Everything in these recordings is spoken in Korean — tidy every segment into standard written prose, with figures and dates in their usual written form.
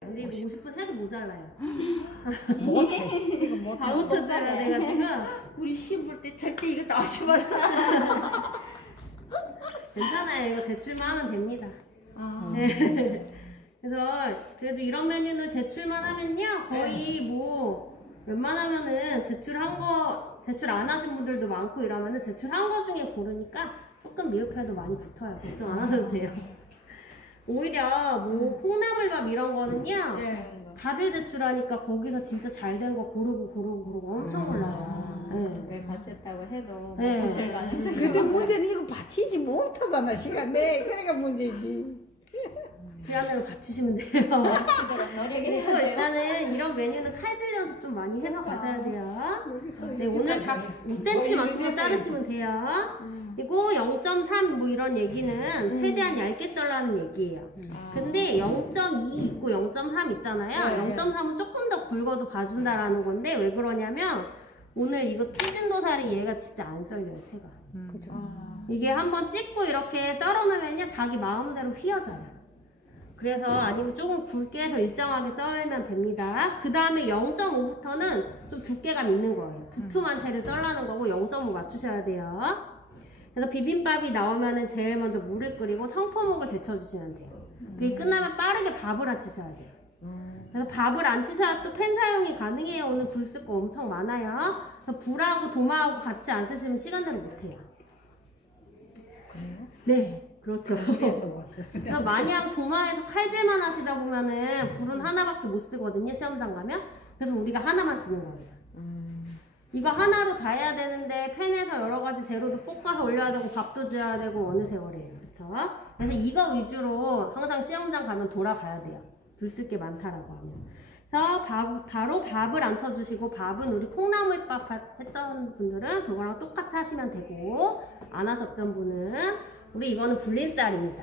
근데 이거 50분 해도 모자라요. 이거 다 못해줘야 돼가지고. 우리 시험 볼 때 절대 이거 나오지 말라. 괜찮아요. 이거 제출만 하면 됩니다. 아. 네. 그래서 그래도 이런 메뉴는 제출만 하면요 거의 뭐 웬만하면은 제출 안 하신 분들도 많고 이러면은 제출한 거 중에 고르니까 조금 미흡해도 많이 붙어요. 걱정 안 하셔도 돼요. 오히려 뭐 콩나물밥 이런 거는요 다들 제출하니까 거기서 진짜 잘 된 거 고르고 엄청 올라요. 내 받쳤다고 해도 네. 못할 가능성이 근데 문제는 이거 받치지 못하잖아 시간 내. 그러니까 문제지. 시간으로 받치시면 돼요. 받치도록 노력을 그리고 해야죠. 일단은 이런 메뉴는 칼질 연습 좀 많이 해서 가셔야 돼요. 네, 오늘 오늘 다 5cm 맞춰서 자르시면 돼요. 그리고 0.3 뭐 이런 얘기는 최대한 얇게 썰라는 얘기예요. 근데 0.2 있고 0.3 있잖아요. 0.3은 조금 더 굵어도 봐준다라는 건데 왜 그러냐면 오늘 이거 튀진도살이 얘가 진짜 안 썰려요, 채가. 그죠. 이게 한번 찍고 이렇게 썰어놓으면요 자기 마음대로 휘어져요. 그래서 아니면 조금 굵게 해서 일정하게 썰면 됩니다. 그 다음에 0.5부터는 좀 두께감 있는 거예요. 두툼한 채를 썰라는 거고 0.5 맞추셔야 돼요. 그래서 비빔밥이 나오면은 제일 먼저 물을 끓이고 청포묵을 데쳐주시면 돼요. 그게 끝나면 빠르게 밥을 안 치셔야 돼요. 그래서 밥을 안 치셔야 또 팬 사용이 가능해요. 오늘 불 쓸 거 엄청 많아요. 그래서 불하고 도마하고 같이 안 쓰시면 시간대로 못해요. 그래요? 네. 그렇죠. 그래서 왔어요. 그래서 만약 도마에서 칼질만 하시다 보면은 불은 하나밖에 못 쓰거든요. 시험장 가면. 그래서 우리가 하나만 쓰는 거예요. 이거 하나로 다 해야 되는데 팬에서 여러 가지 재료도 볶아서 올려야 되고 밥도 지어야 되고 어느 세월이에요. 그렇죠? 그래서 이거 위주로 항상 시험장 가면 돌아가야 돼요. 불 쓸 게 많다라고 하면. 그래서 바로 밥을 안 쳐주시고 밥은 우리 콩나물밥 했던 분들은 그거랑 똑같이 하시면 되고 안 하셨던 분은 우리 이거는 불린 쌀입니다.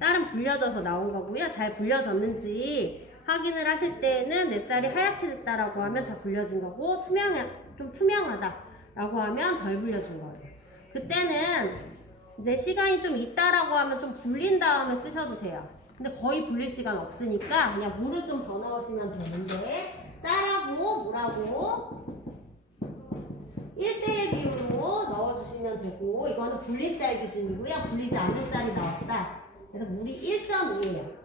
쌀은 불려져서 나온 거고요. 잘 불려졌는지 확인을 하실 때는 내 쌀이 하얗게 됐다라고 하면 다 불려진 거고 좀 투명하다라고 하면 덜 불려진 거예요. 그때는 이제 시간이 좀 있다라고 하면 좀 불린 다음에 쓰셔도 돼요. 근데 거의 불릴 시간 없으니까 그냥 물을 좀 더 넣으시면 되는데 쌀하고 물하고 1대1 비율로 넣어주시면 되고 이거는 불린 쌀 기준이고요. 불리지 않은 쌀이 나왔다. 그래서 물이 1.2예요.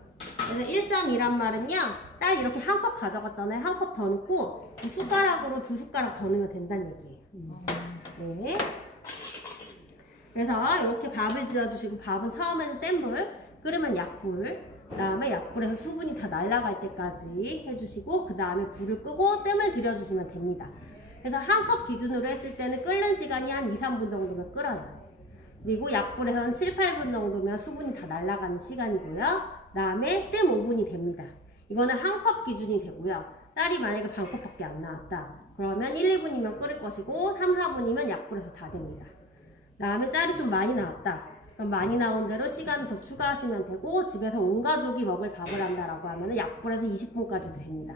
그래서 1.2란 말은요. 쌀 이렇게 한 컵 가져갔잖아요. 한 컵 더 넣고 이 숟가락으로 2숟가락 더 넣으면 된다는 얘기예요. 네. 그래서 이렇게 밥을 지어주시고 밥은 처음에는 센 불, 끓으면 약불, 그 다음에 약불에서 수분이 다 날아갈 때까지 해주시고 그 다음에 불을 끄고 뜸을 들여주시면 됩니다. 그래서 한 컵 기준으로 했을 때는 끓는 시간이 한 2, 3분 정도면 끓어요. 그리고 약불에서는 7, 8분 정도면 수분이 다 날아가는 시간이고요. 그 다음에 뜸 5분이 됩니다. 이거는 한 컵 기준이 되고요. 쌀이 만약에 반 컵밖에 안 나왔다. 그러면 1, 2분이면 끓을 것이고 3, 4분이면 약불에서 다 됩니다. 그 다음에 쌀이 좀 많이 나왔다. 그럼 많이 나온 대로 시간을 더 추가하시면 되고 집에서 온 가족이 먹을 밥을 한다라고 하면 약불에서 20분까지도 됩니다.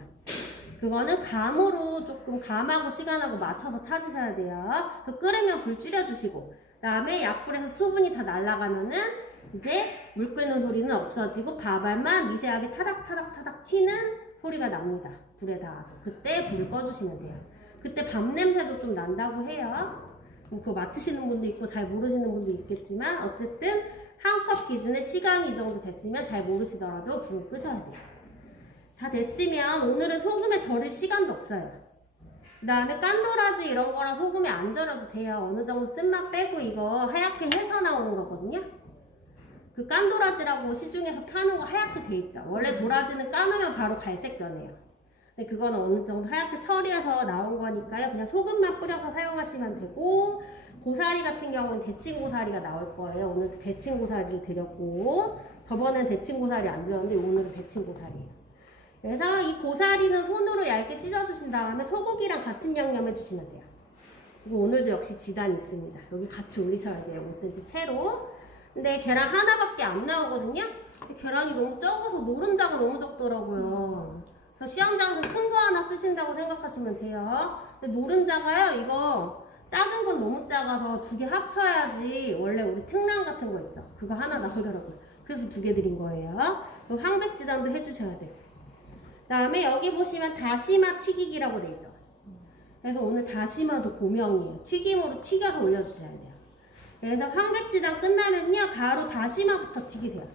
그거는 감으로 조금 감하고 시간하고 맞춰서 찾으셔야 돼요. 그 끓으면 불 줄여주시고 그 다음에 약불에서 수분이 다 날아가면은 이제 물 끓는 소리는 없어지고 밥알만 미세하게 타닥타닥타닥 튀는 소리가 납니다. 불에 닿아서 그때 불을 꺼주시면 돼요. 그때 밥 냄새도 좀 난다고 해요. 그거 맡으시는 분도 있고 잘 모르시는 분도 있겠지만 어쨌든 한 컵 기준에 시간이 이 정도 됐으면 잘 모르시더라도 불을 끄셔야 돼요. 다 됐으면 오늘은 소금에 절일 시간도 없어요. 그 다음에 깐도라지 이런 거랑 소금에 안 절여도 돼요. 어느 정도 쓴맛 빼고 이거 하얗게 해서 나오는 거거든요. 그 깐도라지라고 시중에서 파는 거 하얗게 돼 있죠. 원래 도라지는 까놓으면 바로 갈색 변해요. 근데 그거는 어느 정도 하얗게 처리해서 나온 거니까요. 그냥 소금만 뿌려서 사용하시면 되고 고사리 같은 경우는 데친고사리가 나올 거예요. 오늘도 데친고사리를 드렸고 저번엔 데친고사리 안 드렸는데 오늘은 데친고사리예요. 그래서 이 고사리는 손으로 얇게 찢어주신 다음에 소고기랑 같은 양념 해주시면 돼요. 그리고 오늘도 역시 지단이 있습니다. 여기 같이 올리셔야 돼요. 5cm 채로. 근데 계란 하나밖에 안 나오거든요. 계란이 너무 적어서 노른자가 너무 적더라고요. 그래서 시험장에서 큰 거 하나 쓰신다고 생각하시면 돼요. 근데 노른자가요, 이거 작은 건 너무 작아서 2개 합쳐야지 원래 우리 특란 같은 거 있죠. 그거 하나 나오더라고요. 그래서 2개 드린 거예요. 그럼 황백지단도 해주셔야 돼요. 다음에 여기 보시면 다시마 튀기기라고 돼 있죠. 그래서 오늘 다시마도 고명이에요. 튀김으로 튀겨서 올려주셔야 돼요. 그래서 황백지장 끝나면요 바로 다시마부터 튀기세요.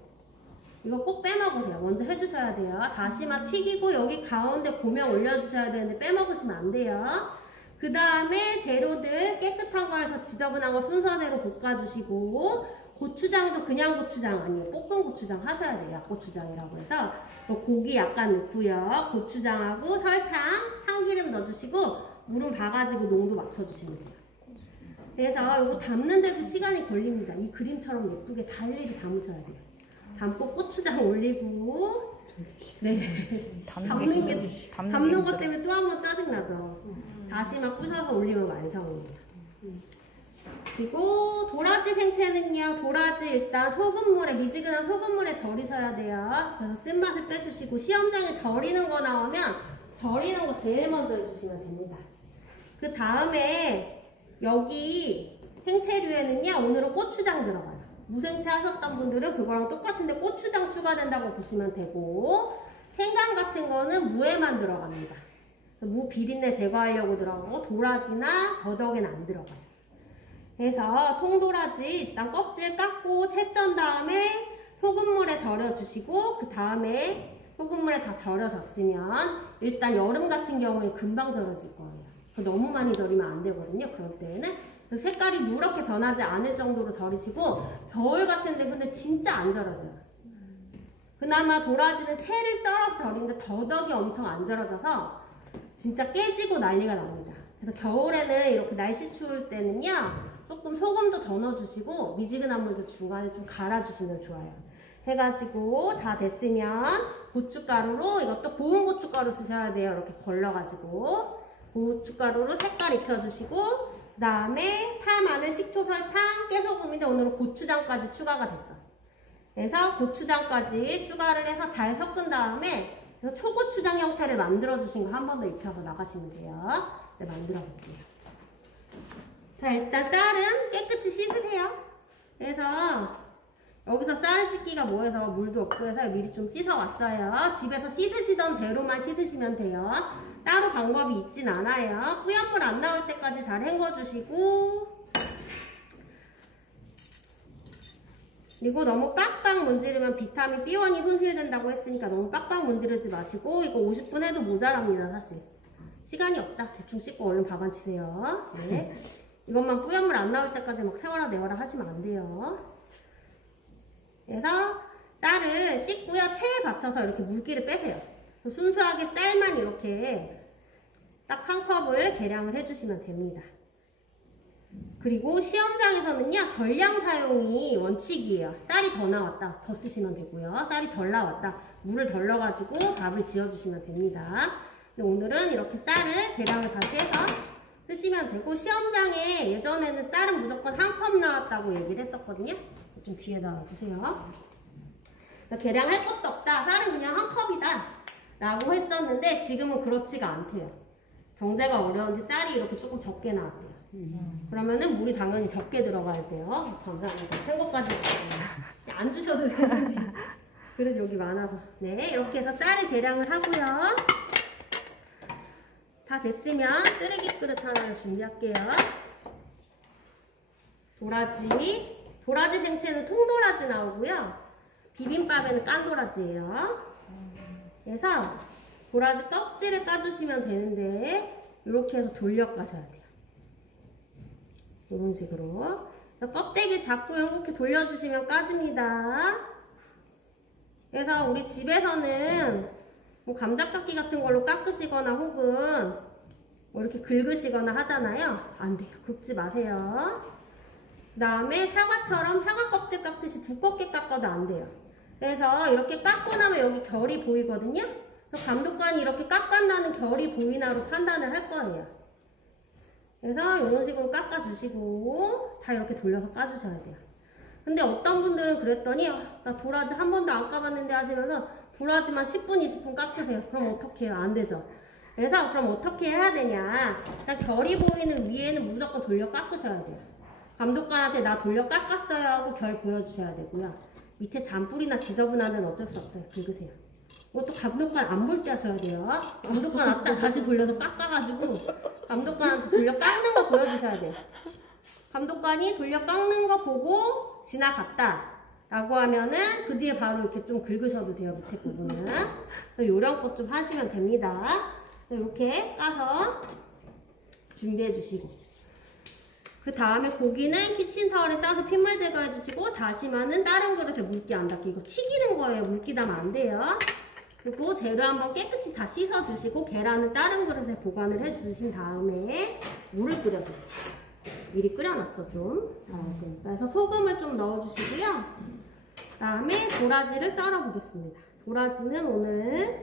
이거 꼭 빼먹으세요. 먼저 해주셔야 돼요. 다시마 튀기고 여기 가운데 고명 올려주셔야 되는데 빼먹으시면 안 돼요. 그 다음에 재료들 깨끗한 거에서 지저분한 거 순서대로 볶아주시고, 고추장도 그냥 고추장 아니에요. 볶은 고추장 하셔야 돼요. 약고추장이라고 해서 고기 약간 넣고요. 고추장하고 설탕, 참기름 넣어주시고 물은 봐가지고 농도 맞춰주시면 돼요. 그래서 이거 담는 데도 시간이 걸립니다. 이 그림처럼 예쁘게 다 일일이 담으셔야 돼요. 담고 고추장 올리고, 네, 담는 것 때문에 또 한 번 짜증나죠. 다시마 부셔서 올리면 완성이에요. 그리고 도라지 생채는요, 도라지 일단 소금물에, 미지근한 소금물에 절이셔야 돼요. 그래서 쓴맛을 빼주시고, 시험장에 절이는 거 나오면 절이는 거 제일 먼저 해주시면 됩니다. 그 다음에 여기 생채류에는요, 오늘은 고추장 들어가요. 무생채 하셨던 분들은 그거랑 똑같은데 고추장 추가된다고 보시면 되고, 생강 같은 거는 무에만 들어갑니다. 무 비린내 제거하려고 들어가고 도라지나 더덕에는 안 들어가요. 그래서 통도라지 일단 껍질 깎고 채 썬 다음에 소금물에 절여주시고, 그 다음에 소금물에 다 절여졌으면 일단 여름 같은 경우에 금방 절여질 거예요. 너무 많이 절이면 안 되거든요. 그럴 때는 색깔이 누렇게 변하지 않을 정도로 절이시고, 겨울 같은데 근데 진짜 안 절여져요. 그나마 도라지는 채를 썰어서 절이는데 더덕이 엄청 안 절여져서 진짜 깨지고 난리가 납니다. 그래서 겨울에는 이렇게 날씨 추울 때는요, 조금 소금도 더 넣어주시고 미지근한 물도 중간에 좀 갈아주시면 좋아요. 해가지고 다 됐으면 고춧가루로, 이것도 고운 고춧가루 쓰셔야 돼요. 이렇게 걸러가지고 고춧가루로 색깔 입혀주시고, 그 다음에 파, 마늘, 식초, 설탕, 깨소금인데 오늘은 고추장까지 추가가 됐죠. 그래서 고추장까지 추가를 해서 잘 섞은 다음에 초고추장 형태를 만들어주신 거 한 번 더 입혀서 나가시면 돼요. 이제 만들어 볼게요. 자, 일단 쌀은 깨끗이 씻으세요. 그래서 여기서 쌀을 씻기가 뭐해서 물도 없고 해서 미리 좀 씻어왔어요. 집에서 씻으시던 대로만 씻으시면 돼요. 따로 방법이 있진 않아요. 뿌연물 안 나올 때까지 잘 헹궈주시고, 그리고 너무 빡빡 문지르면 비타민 B1이 손실된다고 했으니까 너무 빡빡 문지르지 마시고, 이거 50분 해도 모자랍니다. 사실 시간이 없다. 대충 씻고 얼른 밥 안 치세요. 네. 이것만 뿌연물 안 나올 때까지 막 세워라 내워라 하시면 안 돼요. 그래서 쌀을 씻고요, 체에 받쳐서 이렇게 물기를 빼세요. 순수하게 쌀만 이렇게 딱 한 컵을 계량을 해주시면 됩니다. 그리고 시험장에서는요, 전량 사용이 원칙이에요. 쌀이 더 나왔다, 더 쓰시면 되고요. 쌀이 덜 나왔다, 물을 덜 넣어가지고 밥을 지어주시면 됩니다. 오늘은 이렇게 쌀을 계량을 다시 해서 쓰시면 되고, 시험장에 예전에는 쌀은 무조건 한 컵 나왔다고 얘기를 했었거든요. 좀 뒤에다 놔주세요. 계량할 것도 없다, 쌀은 그냥 한 컵이다 라고 했었는데 지금은 그렇지가 않대요. 경제가 어려운지 쌀이 이렇게 조금 적게 나왔대요. 그러면은 물이 당연히 적게 들어가야 돼요. 감사합니다. 생각까지 안 주셔도 되는데 그래도 여기 많아서. 네, 이렇게 해서 쌀을 계량을 하고요. 다 됐으면 쓰레기 그릇 하나를 준비할게요. 도라지 생채는 통도라지 나오고요. 비빔밥에는 깐도라지예요. 그래서 도라지 껍질을 까주시면 되는데 이렇게 해서 돌려 까셔야 돼요. 이런 식으로. 껍데기 잡고 이렇게 돌려주시면 까집니다. 그래서 우리 집에서는 뭐 감자깎기 같은 걸로 깎으시거나 혹은 뭐 이렇게 긁으시거나 하잖아요. 안 돼요. 긁지 마세요. 그 다음에 사과처럼 사과 껍질 깎듯이 두껍게 깎아도 안 돼요. 그래서 이렇게 깎고 나면 여기 결이 보이거든요. 그래서 감독관이 이렇게 깎았나는 결이 보이나로 판단을 할 거예요. 그래서 이런 식으로 깎아주시고 다 이렇게 돌려서 까주셔야 돼요. 근데 어떤 분들은 그랬더니 나 도라지 한 번도 안 까봤는데 하시면서 도라지만 10분, 20분 깎으세요. 그럼 어떻게 해요? 안 되죠. 그래서 그럼 어떻게 해야 되냐. 그냥 결이 보이는 위에는 무조건 돌려 깎으셔야 돼요. 감독관한테 나 돌려 깎았어요 하고 결 보여주셔야 되고요. 밑에 잔뿌리나 지저분한 데는 어쩔 수 없어요. 긁으세요. 이것도 감독관 안 볼 때 하셔야 돼요. 감독관 왔다 다시 돌려서 깎아가지고 감독관한테 돌려 깎는 거 보여주셔야 돼요. 감독관이 돌려 깎는 거 보고 지나갔다 라고 하면은 그 뒤에 바로 이렇게 좀 긁으셔도 돼요. 밑에 부분은. 요령껏 좀 하시면 됩니다. 이렇게 까서 준비해 주시고, 그 다음에 고기는 키친타월에 싸서 핏물 제거해 주시고, 다시마는 다른 그릇에 물기 안 닿게, 이거 튀기는 거예요. 물기 닿으면 안 돼요. 그리고 재료 한번 깨끗이 다 씻어 주시고, 계란은 다른 그릇에 보관을 해 주신 다음에 물을 끓여 주세요. 미리 끓여놨죠 좀. 그래서 소금을 좀 넣어 주시고요. 그 다음에 도라지를 썰어 보겠습니다. 도라지는 오늘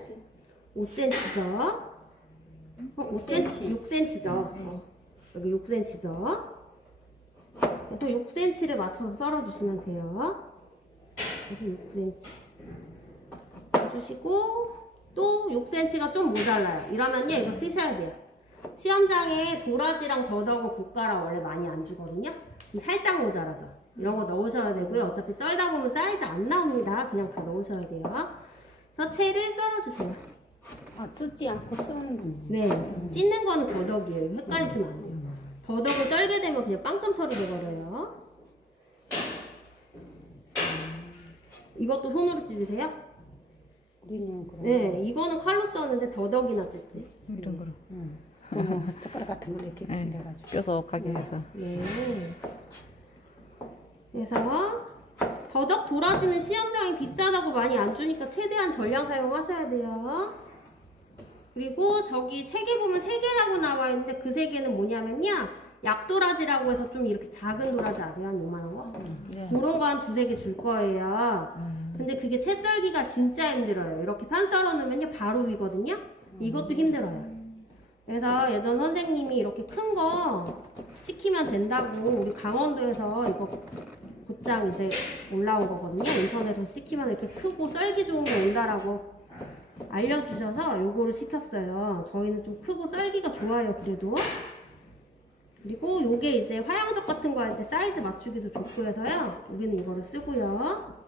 5cm죠. 5cm, 6cm죠. 여기 6cm죠. 그래서 6cm를 맞춰서 썰어주시면 돼요. 여기 6cm 해주시고, 또 6cm가 좀 모자라요. 이러면요, 이거 쓰셔야 돼요. 시험장에 도라지랑 더덕을 고가라 원래 많이 안 주거든요. 살짝 모자라죠. 이런 거 넣으셔야 되고요. 어차피 썰다 보면 사이즈 안 나옵니다. 그냥 다 넣으셔야 돼요. 그래서 채를 썰어주세요. 아, 뜯지 않고 쓰는구나. 네, 찢는 거는 더덕이에요. 헷갈리시면 안 돼요. 더덕을 썰게 되면 그냥 빵점 처리돼버려요. 이것도 손으로 찢으세요? 우리는 그래. 네, 이거는 칼로 써는데 더덕이나 찢지. 이런 거로. 젓가락 같은 걸 이렇게 네. 해가지고. 뾰족하게 해서. 네. 그래서 더덕 도라지는 시험장이 비싸다고 많이 안 주니까 최대한 전량 사용하셔야 돼요. 그리고 저기 책에 보면 3개라고 나와 있는데 그 3개는 뭐냐면요, 약도라지라고 해서 좀 이렇게 작은 도라지 아세요? 한 요만한 거? 네. 그런 거 한 2-3개 줄 거예요. 근데 그게 채 썰기가 진짜 힘들어요. 이렇게 판 썰어 놓으면요 바로 위거든요. 이것도 힘들어요. 그래서 예전 선생님이 이렇게 큰 거 시키면 된다고, 우리 강원도에서 이거 곧장 이제 올라온 거거든요. 인터넷에서 시키면 이렇게 크고 썰기 좋은 게 온다라고 알려주셔서 요거를 시켰어요. 저희는 좀 크고 썰기가 좋아요. 그래도. 그리고 요게 이제 화양적 같은 거 할 때 사이즈 맞추기도 좋고 해서요, 우리는 이거를 쓰고요.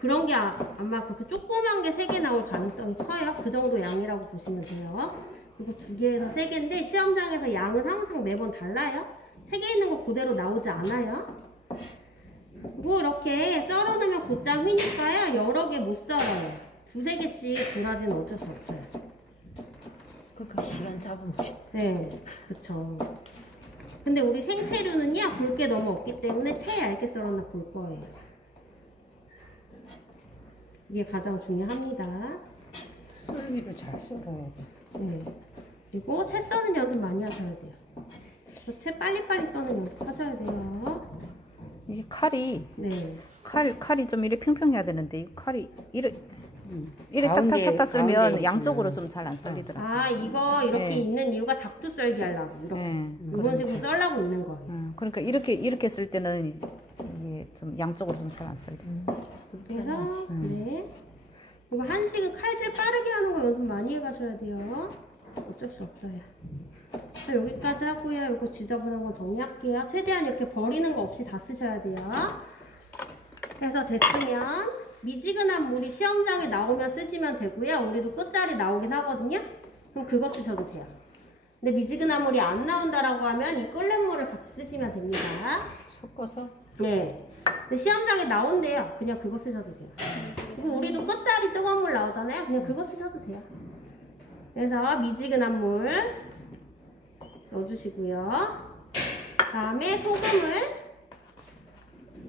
그런 게 아마 그렇게 조그만 게 3개 나올 가능성이 커요. 그 정도 양이라고 보시면 돼요. 그리고 2개에서 3개인데 시험장에서 양은 항상 매번 달라요. 3개 있는 거 그대로 나오지 않아요. 그리고 이렇게 썰어 놓으면 곧장 휘니까요, 여러 개 못 썰어요. 2-3개씩 도라지는 어쩔 수 없어요. 그 시간 잡으면. 네, 그쵸. 근데 우리 생채류는요, 볼 게 너무 없기 때문에 채 얇게 썰어서 볼 거예요. 이게 가장 중요합니다. 썰기를 잘 썰어야 돼. 네. 그리고 채 써는 연습 많이 하셔야 돼요. 채 빨리빨리 써는 연습 하셔야 돼요. 이게 칼이 네. 칼이 좀 이렇게 평평해야 되는데 이 칼이 이렇게 가운데, 탁탁탁탁 쓰면 가운데 양쪽으로 있구나. 좀 잘 안 썰리더라고요. 아, 이거 이렇게 네. 있는 이유가 작두 썰기 하려고 이렇게 네. 이런 식으로 썰라고 있는 거예요. 그러니까 이렇게 쓸 때는 이게 좀 양쪽으로 좀 잘 안 썰려. 그래서 네. 그리고 한식은 칼질 빠르게 하는 거 연습 많이 해가셔야 돼요. 어쩔 수 없어요. 자, 여기까지 하고요. 이거 지저분한 거 정리할게요. 최대한 이렇게 버리는 거 없이 다 쓰셔야 돼요. 그래서 됐으면 미지근한 물이 시험장에 나오면 쓰시면 되고요. 우리도 끝자리 나오긴 하거든요. 그럼 그거 쓰셔도 돼요. 근데 미지근한 물이 안 나온다라고 하면 이 끓는 물을 같이 쓰시면 됩니다. 섞어서. 네. 근데 시험장에 나온대요. 그냥 그거 쓰셔도 돼요. 그리고 우리도 끝자리 뜨거운 물 나오잖아요. 그냥 그거 쓰셔도 돼요. 그래서 미지근한 물 넣어주시고요. 다음에 소금을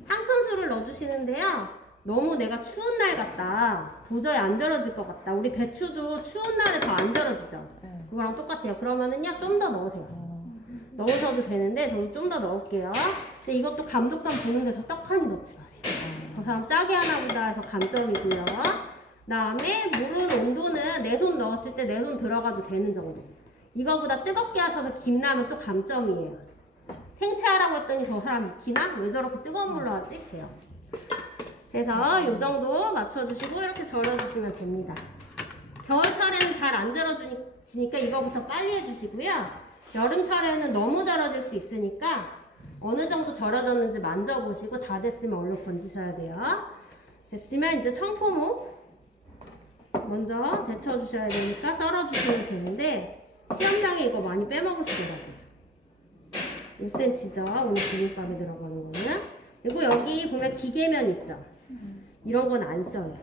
한 큰술을 넣어주시는데요. 너무 내가 추운 날 같다, 도저히 안 절여질 것 같다. 우리 배추도 추운 날에 더 안 절여지죠. 그거랑 똑같아요. 그러면은요, 좀 더 넣으세요. 넣으셔도 되는데 저도 좀 더 넣을게요. 근데 이것도 감독감 보는 데서 떡하니 넣지 마세요. 저 사람 짜게 하나 보다 해서 감점이고요. 그 다음에 물은 온도는 내 손 넣었을 때 내 손 들어가도 되는 정도. 이거보다 뜨겁게 하셔서 김 나면 또 감점이에요. 생채하라고 했더니 저 사람 익히나? 왜 저렇게 뜨거운 물로 하지? 해요. 그래서 이 정도 맞춰주시고 이렇게 절여주시면 됩니다. 겨울철에는 잘 안 절여지니까 이거부터 빨리 해주시고요. 여름철에는 너무 절여질 수 있으니까 어느 정도 절여졌는지 만져보시고 다 됐으면 얼른 건지셔야 돼요. 됐으면 이제 청포묵 먼저 데쳐주셔야 되니까 썰어주시면 되는데 시험장에 이거 많이 빼먹으시더라고요. 5cm죠. 오늘 비빔밥에 들어가는 거는. 그리고 여기 보면 기계면 있죠. 이런 건 안 써요.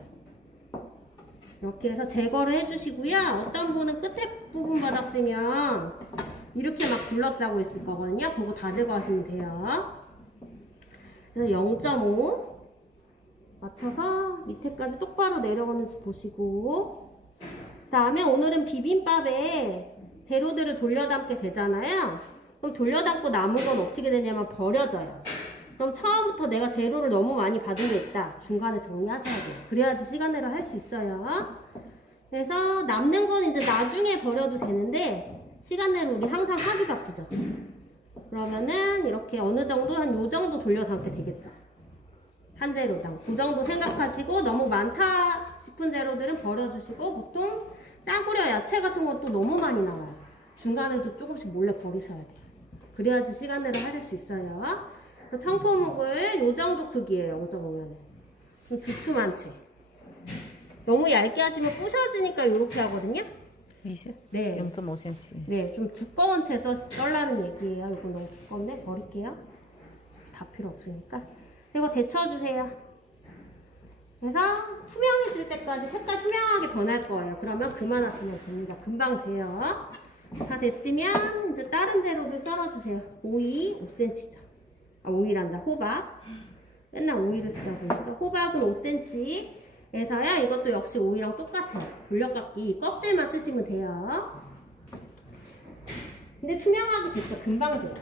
이렇게 해서 제거를 해주시고요. 어떤 분은 끝에 부분 받았으면 이렇게 막 둘러싸고 있을 거거든요. 그거 다 제거하시면 돼요. 그래서 0.5 맞춰서 밑에까지 똑바로 내려가는지 보시고, 그 다음에 오늘은 비빔밥에 재료들을 돌려담게 되잖아요. 그럼 돌려담고 남은 건 어떻게 되냐면 버려져요. 그럼 처음부터 내가 재료를 너무 많이 받은 게 있다. 중간에 정리하셔야 돼요. 그래야지 시간 내로 할 수 있어요. 그래서 남는 건 이제 나중에 버려도 되는데 시간 내로 우리 항상 하기 바쁘죠. 그러면은 이렇게 어느 정도 한 요 정도 돌려 담게 되겠죠. 한 재료당 그 정도 생각하시고, 너무 많다 싶은 재료들은 버려주시고, 보통 싸구려 야채 같은 것도 너무 많이 나와요. 중간에도 조금씩 몰래 버리셔야 돼요. 그래야지 시간 내로 하실 수 있어요. 청포묵을 요 정도 크기예요. 5.5면 두툼한 채. 너무 얇게 하시면 부셔지니까 이렇게 하거든요. 네. 0.5cm. 네, 좀 두꺼운 채 썰라는 얘기예요. 이거 너무 두꺼운데 버릴게요. 다 필요 없으니까. 그리고 데쳐주세요. 그래서 투명해질 때까지 색깔 투명하게 변할 거예요. 그러면 그만하시면 됩니다. 금방 돼요. 다 됐으면 이제 다른 재료들 썰어주세요. 오이 5cm죠. 아, 오이란다. 호박. 맨날 오이를 쓰다 보니까. 호박은 5cm 에서요. 이것도 역시 오이랑 똑같아요. 돌려깎기 껍질만 쓰시면 돼요. 근데 투명하게 됐죠. 금방 돼요.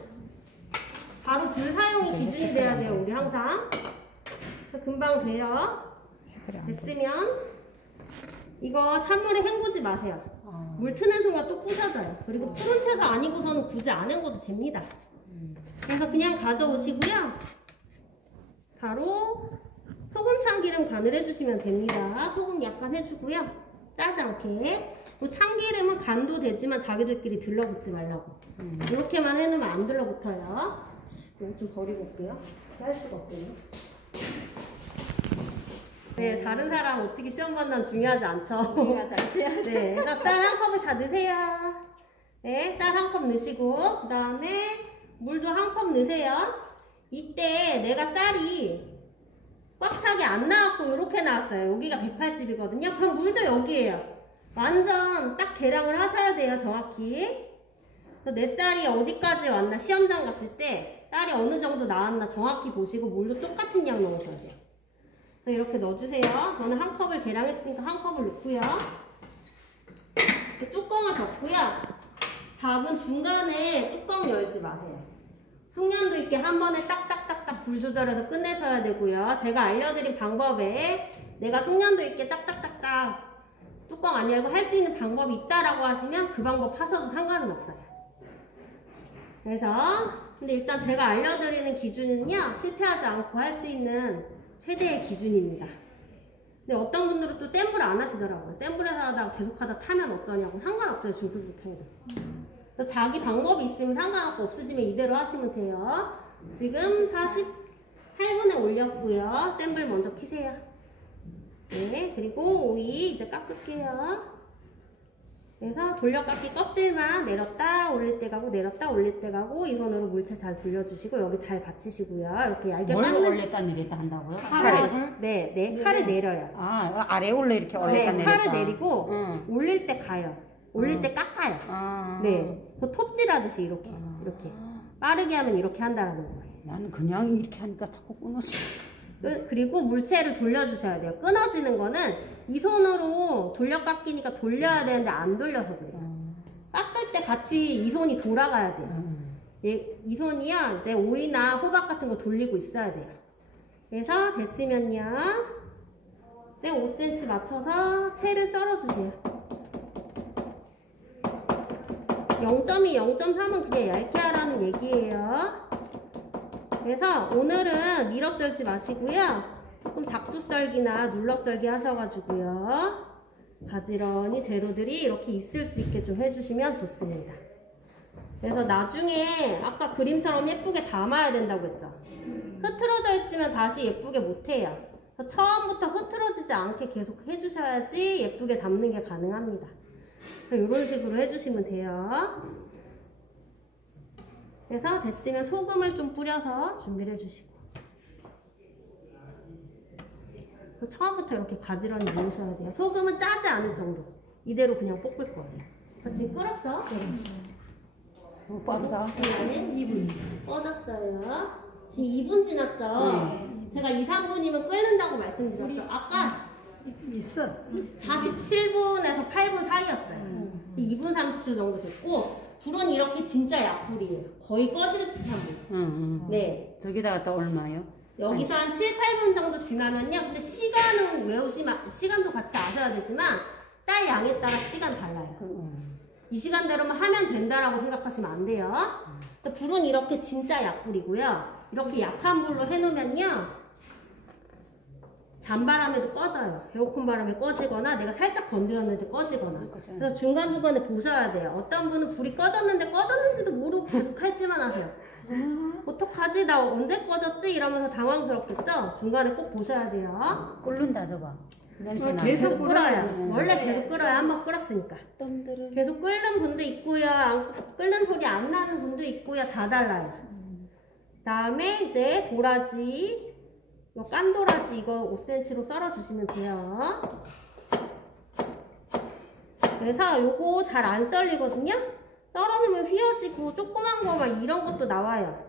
바로 불 사용이 기준이 돼야 돼요. 우리 항상. 그래서 금방 돼요. 됐으면 이거 찬물에 헹구지 마세요. 물 트는 순간 또 부셔져요. 그리고 푸른 채가 아니고서는 굳이 안 헹궈도 됩니다. 그래서 그냥 가져오시고요. 바로 소금 참기름 간을 해주시면 됩니다. 소금 약간 해주고요. 짜지 않게. 참기름은 간도 되지만 자기들끼리 들러붙지 말라고. 이렇게만 해놓으면 안 들러붙어요. 이거 좀 버리고 올게요. 할 수가 없군요. 네, 다른 사람 어떻게 시험 봤나 중요하지 않죠. 우리가 잘 쳐야 돼. 네, 그래서 쌀 한 컵을 다 넣으세요. 네, 쌀 한 컵 넣으시고, 그 다음에 물도 한 컵 넣으세요. 이때 내가 쌀이 꽉 차게 안 나왔고 이렇게 나왔어요. 여기가 180이거든요. 그럼 물도 여기에요. 완전 딱 계량을 하셔야 돼요. 정확히. 내 쌀이 어디까지 왔나 시험장 갔을 때 쌀이 어느 정도 나왔나 정확히 보시고 물도 똑같은 양 넣으셔야 돼요. 이렇게 넣어주세요. 저는 한 컵을 계량했으니까 한 컵을 넣고요. 뚜껑을 덮고요. 밥은 중간에 뚜껑 열지 마세요. 숙련도 있게 한 번에 딱딱딱딱 불 조절해서 끝내셔야 되고요. 제가 알려드린 방법에 내가 숙련도 있게 딱딱딱딱 뚜껑 안 열고 할 수 있는 방법이 있다라고 하시면 그 방법 하셔도 상관은 없어요. 그래서 근데 일단 제가 알려드리는 기준은요, 실패하지 않고 할 수 있는 최대의 기준입니다. 근데 어떤 분들은 또 센 불 안 하시더라고요. 센 불에서 하다가 계속 하다 타면 어쩌냐고. 상관없어요. 지금 불부터 해도. 자기 방법이 있으면 상관없고 없으시면 이대로 하시면 돼요. 지금 48분에 올렸고요. 센 불 먼저 켜세요. 네, 그리고 오이 이제 깎을게요. 그래서 돌려깎기 껍질만 내렸다 올릴 때 가고 내렸다 올릴 때 가고 이 손으로 물체 잘 돌려주시고 여기 잘 받치시고요. 이렇게 얇게 뭘 깎는 올렸다 내렸다 한다고요? 칼을 네, 칼을 내려요. 아, 아래 올려 이렇게 올렸다 네, 내렸다. 칼을 내리고 응. 올릴 때 가요. 올릴 때 깎아요. 아. 네, 그 톱질하듯이 이렇게 빠르게 하면 이렇게 한다라는 거예요. 나는 그냥 이렇게 하니까 자꾸 끊었어. 그리고 물체를 돌려주셔야 돼요. 끊어지는 거는 이 손으로 돌려 깎이니까 돌려야 되는데 안 돌려서 그래요. 깎을 때 같이 이 손이 돌아가야 돼요. 이 손이요, 이제 오이나 호박 같은 거 돌리고 있어야 돼요. 그래서 됐으면요, 이제 5cm 맞춰서 채를 썰어주세요. 0.2, 0.3은 그냥 얇게 하라는 얘기예요. 그래서 오늘은 밀어 썰지 마시고요. 조금 작두 썰기나 눌러 썰기 하셔가지고요. 가지런히 재료들이 이렇게 있을 수 있게 좀 해주시면 좋습니다. 그래서 나중에 아까 그림처럼 예쁘게 담아야 된다고 했죠. 흐트러져 있으면 다시 예쁘게 못해요. 그래서 처음부터 흐트러지지 않게 계속 해주셔야지 예쁘게 담는 게 가능합니다. 이런 식으로 해주시면 돼요. 그래서 됐으면 소금을 좀 뿌려서 준비를 해주시고 처음부터 이렇게 가지런히 넣으셔야 돼요. 소금은 짜지 않을 정도. 이대로 그냥 볶을 거예요. 지금 끓었죠? 네. 빠르다. 2분. 꺼졌어요. 지금 2분 지났죠? 제가 2, 3분이면 끓는다고 말씀드렸죠? 아까 있어. 47분에서 8분 사이였어요. 2분 30초 정도 됐고, 불은 이렇게 진짜 약불이에요. 거의 꺼질 듯한 불. 네. 저기다가 또 얼마요? 여기서 한 7, 8분 정도 지나면요. 근데 시간은 시간도 같이 아셔야 되지만, 쌀 양에 따라 시간 달라요. 이 시간대로만 하면 된다라고 생각하시면 안 돼요. 불은 이렇게 진짜 약불이고요. 이렇게 약한 불로 해놓으면요. 잔바람에도 꺼져요. 에어컨 바람에 꺼지거나 내가 살짝 건드렸는데 꺼지거나. 그래서 중간중간에 보셔야 돼요. 어떤 분은 불이 꺼졌는데 꺼졌는지도 모르고 계속 칼질만 하세요. 어떡하지? 나 언제 꺼졌지? 이러면서 당황스럽겠죠? 중간에 꼭 보셔야 돼요. 끓는다 저거. 냄새 나. 계속 계속 끓어요. 원래 계속 끓어야 한번 끓었으니까. 똥들은 계속 끓는 분도 있고요. 끓는 소리 안 나는 분도 있고요. 다 달라요. 다음에 이제 도라지, 깐도라지 이거 5cm로 썰어주시면 돼요. 그래서 요거 잘 안 썰리거든요. 썰어놓으면 휘어지고 조그만 거 막 이런 것도 나와요.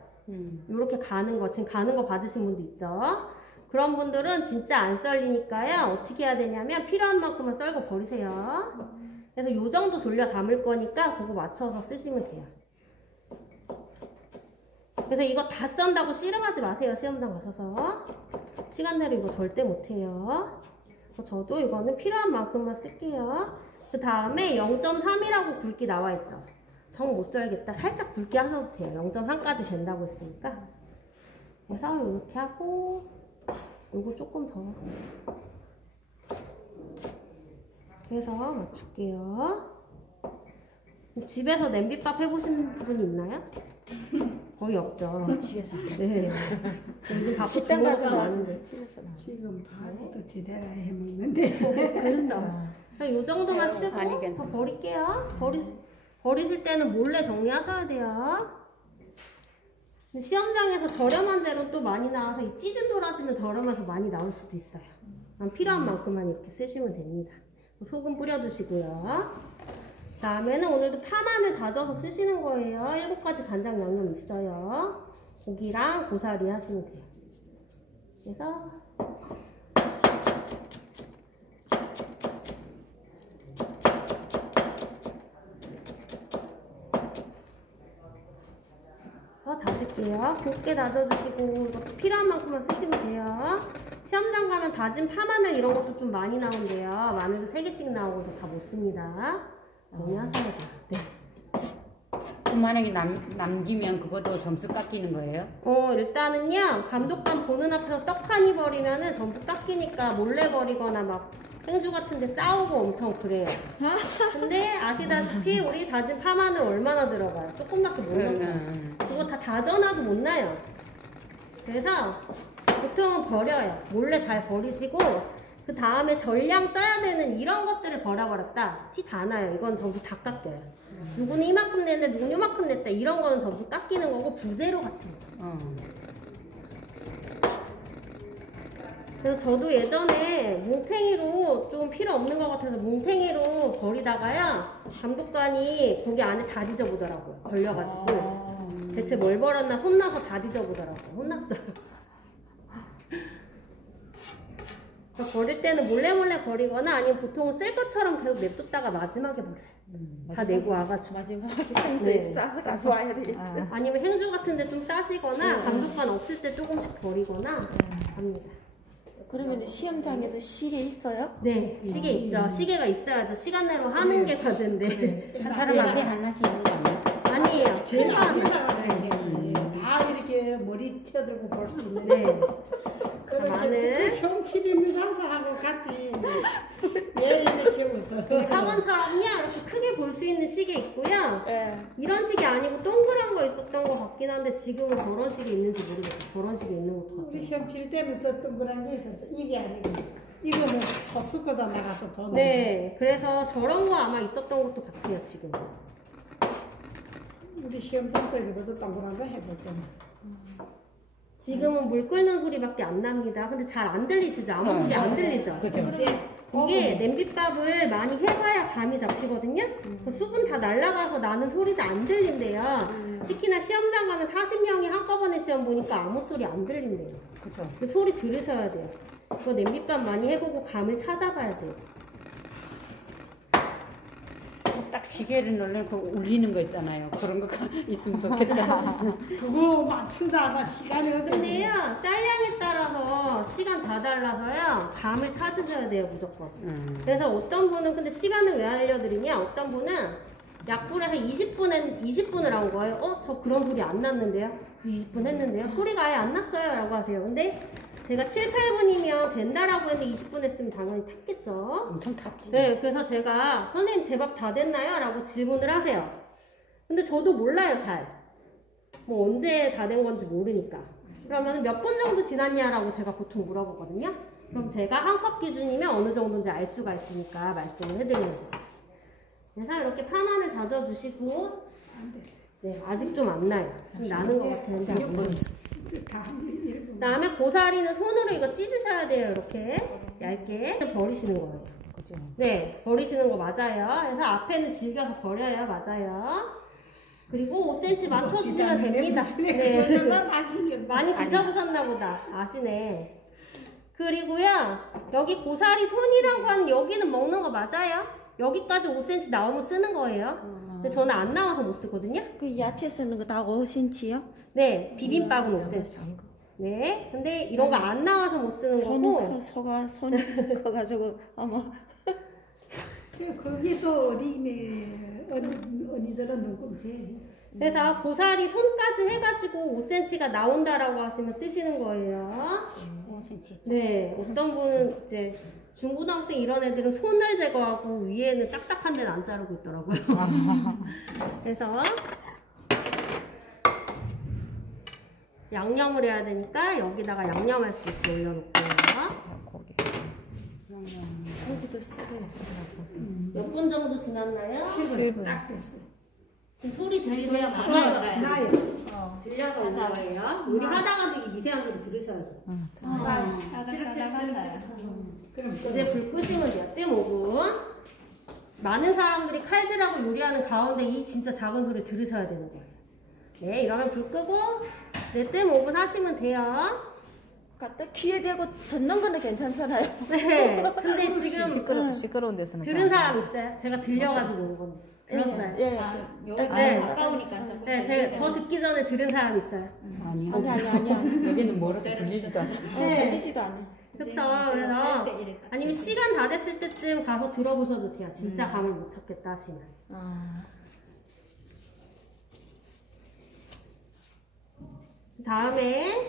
요렇게 가는 거, 지금 가는 거 받으신 분도 있죠. 그런 분들은 진짜 안 썰리니까요. 어떻게 해야 되냐면 필요한 만큼만 썰고 버리세요. 그래서 요 정도 돌려 담을 거니까 그거 맞춰서 쓰시면 돼요. 그래서 이거 다 썬다고 씨름하지 마세요. 시험장 가셔서. 시간내로 이거 절대 못해요. 그래서 저도 이거는 필요한 만큼만 쓸게요. 그 다음에 0.3이라고 굵기 나와있죠. 정 못 썰겠다. 살짝 굵게 하셔도 돼요. 0.3까지 된다고 했으니까. 그래서 이렇게 하고 요거 조금 더 해서 맞출게요. 집에서 냄비밥 해보신 분 있나요? 거의 없죠. 집에서 네. 요즘 밥도 식당 좋은 가서 거 많은데. 지금 밥도 제대로 해 먹는데. 그렇죠. 요 정도만 쓰고 아니, 저 괜찮아. 버릴게요. 버리실 때는 몰래 정리하셔야 돼요. 시험장에서 저렴한 재료 또 많이 나와서 이 찢은 도라지는 저렴해서 많이 나올 수도 있어요. 필요한 만큼만 이렇게 쓰시면 됩니다. 소금 뿌려주시고요. 다음에는 오늘도 파마늘 다져서 쓰시는 거예요. 7가지 간장 양념 있어요. 고기랑 고사리 하시면 돼요. 그래서 다질게요. 곱게 다져주시고 이것도 필요한 만큼만 쓰시면 돼요. 시험장 가면 다진 파마늘 이런 것도 좀 많이 나온대요. 마늘도 3개씩 나오고 다 못 씁니다. 정리하셔야 돼요. 네. 그럼 만약에 남기면 그것도 점수 깎이는 거예요? 일단은요. 감독관 보는 앞에서 떡하니 버리면은 점수 깎이니까 몰래 버리거나 막 행주 같은데 싸우고 엄청 그래요. 근데 아시다시피 우리 다진 파마늘 얼마나 들어가요? 조금밖에 못 넣죠. 그거 다 다져놔도 못 나요. 그래서 보통은 버려요. 몰래 잘 버리시고 그 다음에 전량 써야 되는 이런 것들을 버려버렸다. 티 다 나요. 이건 점수 다 깎여요. 누구는 이만큼 냈는데 누구는 이만큼 냈다. 이런 거는 점수 깎이는 거고 부재료 같은 거. 그래서 저도 예전에 뭉탱이로 좀 필요 없는 것 같아서 뭉탱이로 버리다가요. 감독관이 거기 안에 다 뒤져보더라고요. 걸려가지고. 대체 뭘 버렸나 혼나서 다 뒤져보더라고요. 혼났어요. 버릴 때는 몰래 버리거나 아니면 보통은 쓸 것처럼 계속 냅뒀다가 마지막에 버려요. 다 내고 와가지고. 마지막에 행주에 싸서 가져와야 되겠다. 아니면 행주 같은데 좀 싸시거나 감독관 없을 때 조금씩 버리거나 합니다. 그러면 시험장에도 시계 있어요? 네, 시계 있죠. 시계가 있어야죠. 시간 내로 하는 게 과제인데. 한 사람한테 하나씩 있는 거 아니에요? 아니에요. 제가 다 이렇게 머리 튀어들고 볼 수 있는데. 네. 그렇게 시험 치르는 상사하고 같이 왜 이렇게 웃어? 학원처럼요 이렇게 크게 볼 수 있는 시계 있고요. 예. 이런 식이 아니고 동그란 거 있었던 것 같긴 한데 지금은 저런 식이 있는지 모르겠어요. 저런 식이 있는 것도 우리 같아요. 시험 칠 때는 저 동그란 게 있었어. 이게 아니고 이거는 저수거다 나가서 저는. 네, 그래서 저런 거 아마 있었던 것도 같아요 지금. 우리 시험 장소에도 동그란 거 해줬잖아. 지금은 물 끓는 소리밖에 안 납니다. 근데 잘 안 들리시죠? 아무 소리 안 들리죠? 그죠. 이게 냄비밥을 많이 해봐야 감이 잡히거든요. 그 수분 다 날아가서 나는 소리도 안 들린대요. 특히나 시험장 가면 40명이 한꺼번에 시험 보니까 아무 소리 안 들린대요. 그죠. 그 소리 들으셔야 돼요. 그거 냄비밥 많이 해보고 감을 찾아봐야 돼요. 딱 시계를 넣어놓고 울리는 거 있잖아요. 그런 거 있으면 좋겠다. 그거 맞추다 나 시간이 어디? 근데요, 쌀량에 따라서 시간 다 달라서요, 감을 찾으셔야 돼요, 무조건. 그래서 어떤 분은, 근데 시간을 왜 알려드리냐? 어떤 분은 약불에서 20분을 한 거예요. 저 그런 소리 안 났는데요? 20분 했는데요? 소리가 아예 안 났어요. 라고 하세요. 근데 제가 7, 8분이면 된다라고 했는데 20분 했으면 당연히 탔겠죠. 엄청 탔지. 네, 그래서 제가 선생님 제 밥 다 됐나요? 라고 질문을 하세요. 근데 저도 몰라요, 잘. 뭐 언제 다 된 건지 모르니까. 그러면 몇 분 정도 지났냐라고 제가 보통 물어보거든요. 그럼 제가 한 컵 기준이면 어느 정도인지 알 수가 있으니까 말씀을 해드리는 거예요. 그래서 이렇게 파마늘 다져주시고, 네, 아직 좀 안 나요. 좀 나는 것 같았는데 안 나요. 그 다음에 고사리는 손으로 이거 찢으셔야 돼요. 이렇게 얇게 버리시는 거예요. 그죠. 네, 버리시는 거 맞아요. 그래서 앞에는 질겨서 버려요. 맞아요. 그리고 5cm 맞춰주시면 됩니다. 네. 많이 드셔보셨나 보다. 아시네. 그리고요, 여기 고사리 손이라고 하는 여기는 먹는 거 맞아요? 여기까지 5cm 나오면 쓰는 거예요. 근데 저는 안 나와서 못 쓰거든요. 그 야채 쓰는 거 다 5cm요? 네, 비빔밥은 5cm. 네, 근데 이런 거 안 나와서 못 쓰는 거고. 손이 커가지고 아마 거기서 어디네 어디 저런 눈금지. 그래서 고사리 손까지 해가지고 5cm가 나온다라고 하시면 쓰시는 거예요. 5cm. 네, 어떤 분은 이제 중고등학생 이런 애들은 손을 제거하고 위에는 딱딱한 데는 안 자르고 있더라고요. 그래서 양념을 해야 되니까 여기다가 양념할 수 있게 올려놓고요. 고기도 썰어요. 몇 분 정도 지났나요? 7분. 딱 됐어. 지금 소리 들리세요? 나요. 나요. 들려서 온 거예요. 우리 하다가도 이 미세한 소리 들으셔야 돼요. 나요. 따닥따닥한다. 그럼 이제 불 끄시면 돼요. 뜸 5분. 많은 사람들이 칼질하고 요리하는 가운데 이 진짜 작은 소리 들으셔야 되는 거예요. 네, 이러면 불 끄고 네, 뜸 5분 하시면 돼요. 갖다 귀에 대고 듣는 거는 괜찮잖아요. 네, 근데 지금 시끄러운 데서는 들은 사람 있어요? 제가 들려가지고 온 건데. 들었어요? 예. 여기가 네. 가까우니까 조금 네, 저 듣기 전에 들은 사람 있어요. 아니, 아니. 여기는 멀어서 들리지도 않아. 네. 들리지도 않아. 그쵸. 그래서 아니면 시간 다 됐을 때쯤 가서 들어보셔도 돼요. 진짜 감을 못 찾겠다 하시면. 다음에